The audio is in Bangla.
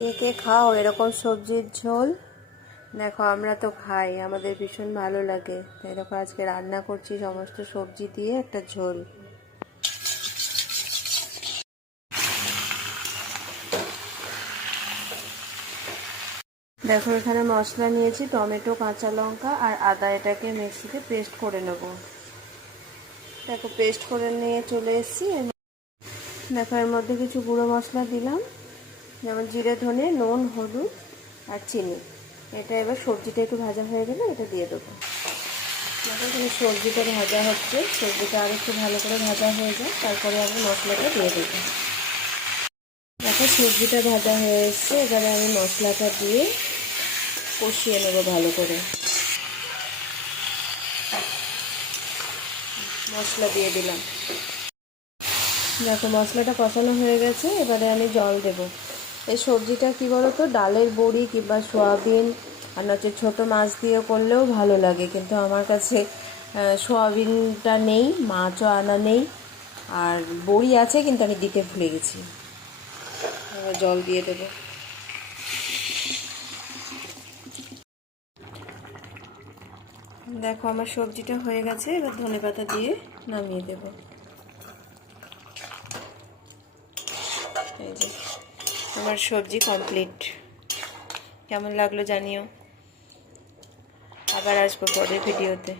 কে কে খাও এরকম সবজির ঝোল? দেখো আমরা তো খাই, আমাদের ভীষণ ভালো লাগে। তাই দেখো আজকে রান্না করছি সমস্ত সবজি দিয়ে একটা ঝোল। দেখো এখানে মশলা নিয়েছি, টমেটো, কাঁচা লঙ্কা আর আদা। এটাকে মিক্সিতে পেস্ট করে নেব। দেখো পেস্ট করে নিয়ে চলে এসেছি। দেখো এর মধ্যে কিছু গুঁড়ো মশলা দিলাম, যেমন জিরে, ধনে, নুন, হলুদ আর চিনি। এটা এবার সবজিটা একটু ভাজা হয়ে গেলে এটা দিয়ে দেবো। দেখো এখানে সবজিটা ভাজা হচ্ছে, সবজিটা আর একটু ভালো করে ভাজা হয়ে যায়, তারপরে আমি মশলাটা দিয়ে দেবো। দেখো সবজিটা ভাজা হয়ে এসছে, এবারে আমি মশলাটা দিয়ে কষিয়ে নেবো ভালো করে। মশলা দিয়ে দিলাম। দেখো মশলাটা কষানো হয়ে গেছে, এবারে আমি জল দেব। এই সবজিটা কি বলতো, ডালের বড়ি কিংবা সোয়াবিন আর নচে ছোটো মাছ দিয়ে করলেও ভালো লাগে, কিন্তু আমার কাছে সোয়াবিনটা নেই, মাছও আনা নেই, আর বড়ি আছে কিন্তু আমি দিতে ভুলে গেছি। এবার জল দিয়ে দেবো। দেখো আমার সবজিটা হয়ে গেছে, এবার ধনেপাতা দিয়ে নামিয়ে দেবো। এই যে আমার সবজি কমপ্লিট। কেমন লাগলো জানিও। আবার আসবো পরের ভিডিওতে।